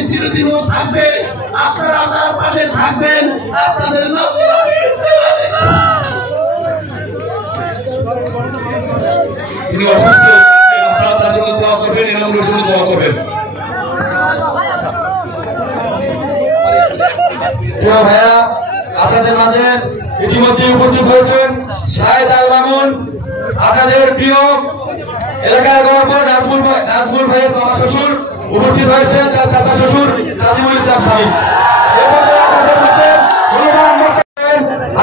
পাশে চিরদিনও থাকবে, আপনারা তার পাশে থাকবেন। আপনাদের তিনি অসুস্থ, আপনারা তার জন্য দোয়া করবেন, এনামুলের জন্য দোয়া করবেন। প্রিয় ভাইয়া, আপনাদের মাঝে ইতিমধ্যে উপস্থিত হয়েছেন শাহেদ আল মামুন, আপনাদের প্রিয় এলাকার গর্ব নাজমুল ভাইয়ের মামা শ্বশুর উপস্থিত হয়েছেন, তার চাচা শ্বশুর নাজিমুল ইসলাম সাহেব।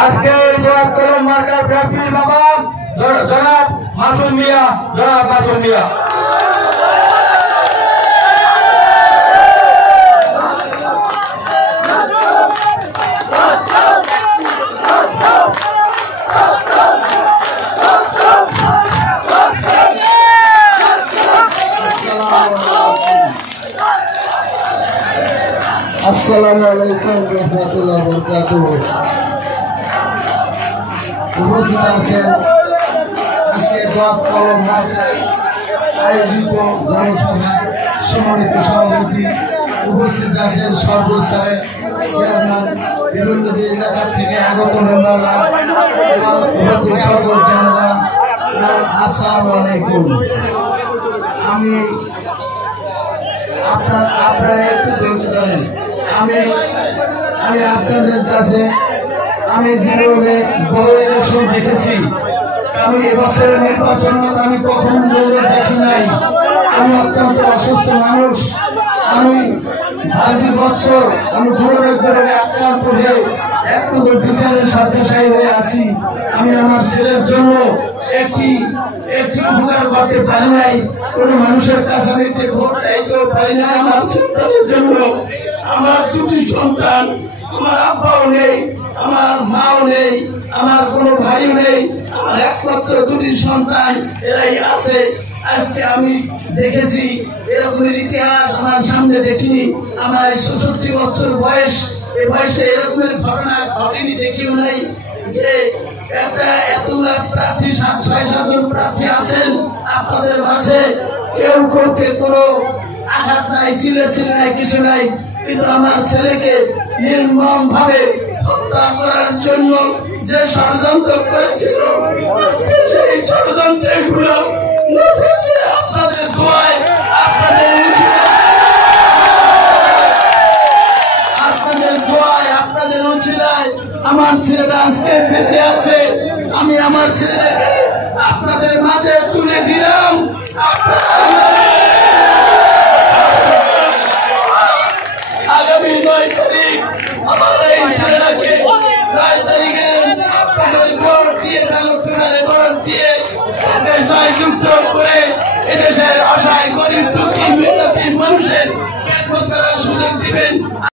আজকে জনাব কলম মার্কার প্রার্থীর বাবা জনাব মাসুম মিয়া, জনাব মাসুম মিয়া। আসসালামু আলাইকুম রহমতুল্লাহ বরকাতুহ। উপস্থিত আছেন আজকে দোয়াত কলম মার্কায় আয়োজিত জনসভার সম্মানিত সভাপতি, উপস্থিত আছেন সর্বস্তরের চেয়ারম্যান, বিভিন্ন এলাকা থেকে আগত মেম্বাররা এবং উপস্থিত সকল জনতা, আসসালামু আলাইকুম। আমি আপনারা একটু ধৈর্য ধরেন। আমি আপনাদের কাছে আমি জীবনে বড় ইলেকশন দেখেছি, আমি এবছরের নির্বাচন আমি কখনো দেখি নাই। আমি অত্যন্ত অসুস্থ মানুষ, আমি ২ বছর আমি ধরনের ধরনের আক্রান্ত হয়ে একমাত্র বিচারের স্বেচ্ছাসেবী হয়ে আছি। আমি আমার ছেলের জন্য একটি উপকার করতে পারি নাই, কোন মানুষের কাছে আমি ভোট চাইতেও পারি না। আমার সন্তানের জন্য, আমার 2টি সন্তান, আমার আব্বাও নেই, আমার মাও নেই, আমার কোনো ভাইও নেই, আমার একমাত্র 2টি সন্তান, এরাই আছে। আজকে আমি দেখেছি এরকমের ইতিহাস আমার সামনে দেখিনি। আমার ৬৬ বছর বয়স, এই বয়সে এরকমের ঘটনা ঘটেনি, দেখিও নাই যে এতগুলা প্রার্থী, ৬-৭ জন প্রার্থী আছেন আপনাদের মাঝে, কেউ কাউকে কোনো আঘাত নাই, ছিলে নাই, কিছু নাই, কিন্তু আমার ছেলেকে নির্মম ভাবে হত্যা করার জন্য যে ষড়যন্ত্র করেছিল, সেই ষড়যন্ত্রগুলো আপনাদের দোয়ায়, আপনাদের উচিলায় আমার ছেলেটা আজকে বেঁচে আছে। আমি আমার ছেলেটাকে আপনাদের মাঝে তুলে দিলাম। আগামী 9 তারিখ আমার এই ছেলেটাকে 9 তারিখে আপনাদের ভোট দিয়ে, ভোট দিয়ে দেশায় যুক্ত করে এদেশের অসহায় গরিব দুঃখী মেধাবী মানুষের সুযোগ দিবেন।